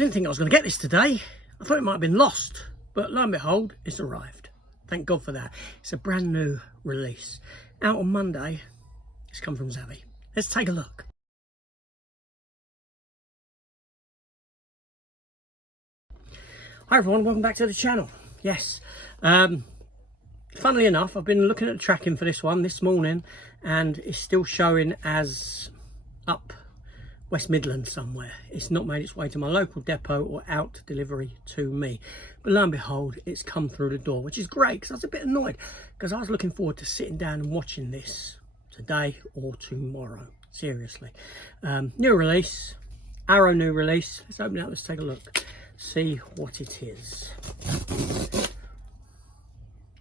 didn't think I was going to get this today. I thought it might have been lost, but lo and behold, it's arrived. Thank God for that. It's a brand new release. Out on Monday. It's come from Zavi. Let's take a look. Hi everyone, welcome back to the channel. Yes, funnily enough, I've been looking at the tracking for this one this morning, and it's still showing as up West Midlands somewhere. It's not made its way to my local depot or out to delivery to me. But lo and behold, it's come through the door, which is great, because I was a bit annoyed, because I was looking forward to sitting down and watching this today or tomorrow. Seriously. New release, Arrow new release. Let's open it up, let's take a look, see what it is. Get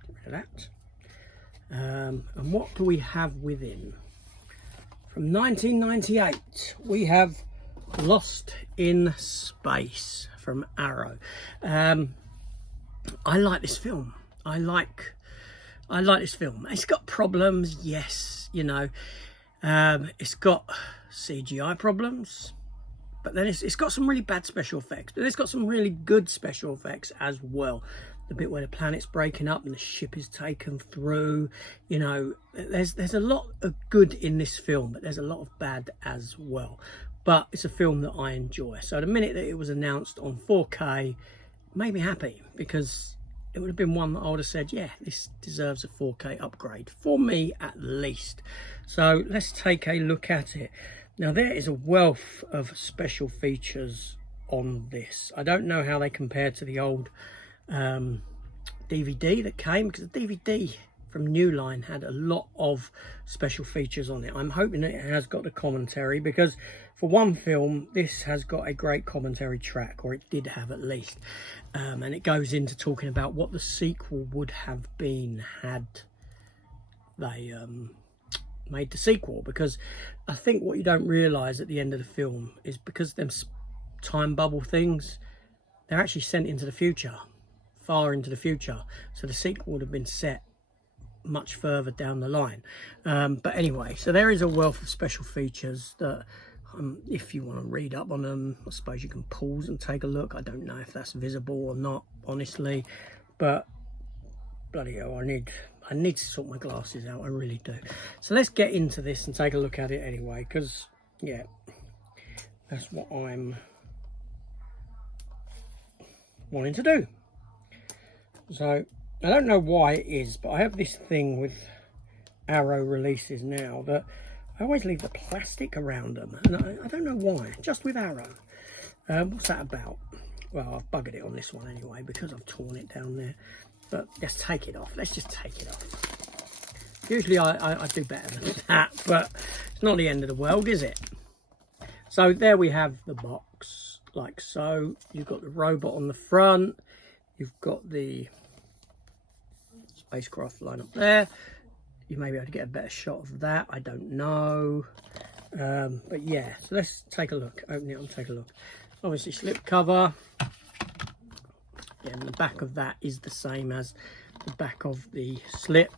rid of that. And what do we have within? From 1998, we have Lost in Space from Arrow. I like this film. I like this film. It's got problems, yes, you know. It's got CGI problems, but then it's got some really bad special effects, but it's got some really good special effects as well. The bit where the planet's breaking up and the ship is taken through, you know, there's a lot of good in this film, but there's a lot of bad as well. But it's a film that I enjoy. So the minute that it was announced on 4K, it made me happy, because it would have been one that I would have said, yeah, this deserves a 4K upgrade, for me at least. So let's take a look at it. Now, there is a wealth of special features on this. I don't know how they compare to the old DVD that came, because the DVD from New Line had a lot of special features on it. I'm hoping that it has got the commentary, because for one film this has got a great commentary track, or it did have at least, and it goes into talking about what the sequel would have been had they made the sequel. Because I think what you don't realise at the end of the film is, because them time bubble things, they're actually sent into the future, far into the future, so the sequel would have been set much further down the line. But anyway, so there is a wealth of special features that if you want to read up on them, I suppose you can pause and take a look. I don't know if that's visible or not, honestly, but bloody hell, I need to sort my glasses out, I really do. So let's get into this and take a look at it anyway, because yeah, that's what I'm wanting to do. So I don't know why it is, but I have this thing with Arrow releases now that I always leave the plastic around them, and I don't know why, just with Arrow. What's that about? Well, I've buggered it on this one anyway, because I've torn it down there. But let's take it off. Let's just take it off. Usually I do better than that, but it's not the end of the world, is it? So there we have the box, like so. You've got the robot on the front. You've got the spacecraft line up there. You may be able to get a better shot of that, I don't know. But yeah, so let's take a look. Open it and take a look. Obviously slip cover. Yeah, and the back of that is the same as the back of the slip,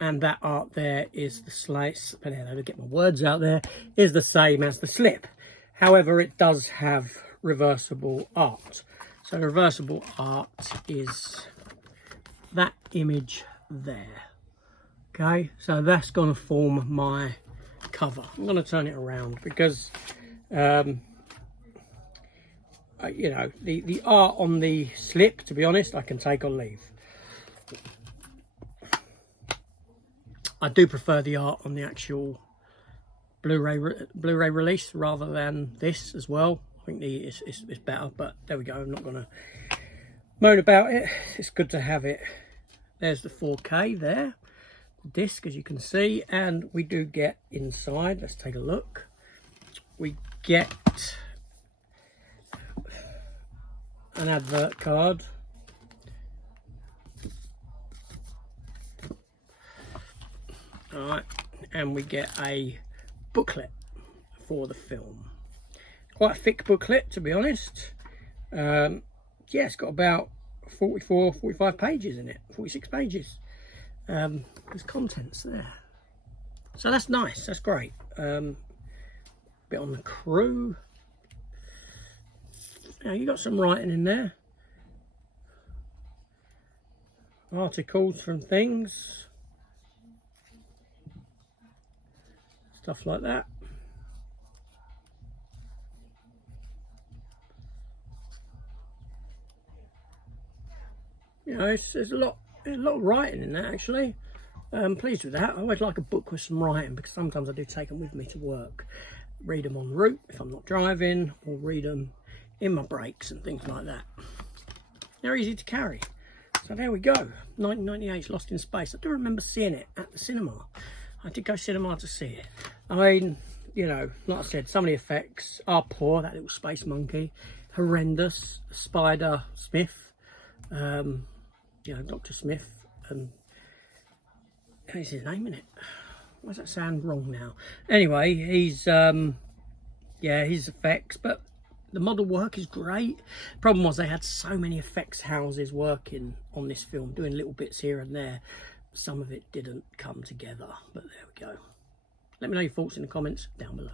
and that art there is the slice. But I don't get my words out there. Is the same as the slip. However, it does have reversible art. So the reversible art is that image there. Okay, so that's going to form my cover. I'm going to turn it around, because you know, the art on the slip, to be honest, I can take or leave. I do prefer the art on the actual Blu-ray release rather than this as well. I think it's better, but there we go. I'm not going to moan about it. It's good to have it. There's the 4K there, the disc, as you can see, and we do get inside. Let's take a look. We get an advert card. All right, and we get a booklet for the film. Quite a thick booklet, to be honest. Yeah, it's got about 45 pages in it, 46 pages. There's contents there, so that's nice, that's great. Bit on the crew. Now you got some writing in there, articles from things, stuff like that. You know, there's a lot of writing in that actually. I'm pleased with that. I always like a book with some writing because sometimes I do take them with me to work. Read them en route if I'm not driving, or read them in my breaks and things like that. They're easy to carry. So there we go, 1998's Lost in Space. I do remember seeing it at the cinema. I did go cinema to see it. I mean, you know, like I said, some of the effects are poor. That little space monkey, horrendous. Spider Smith, you know, Dr. Smith, is his name in it? Why does that sound wrong now? Anyway, he's yeah, his effects, but the model work is great. Problem was they had so many effects houses working on this film, doing little bits here and there. Some of it didn't come together, but there we go. Let me know your thoughts in the comments down below.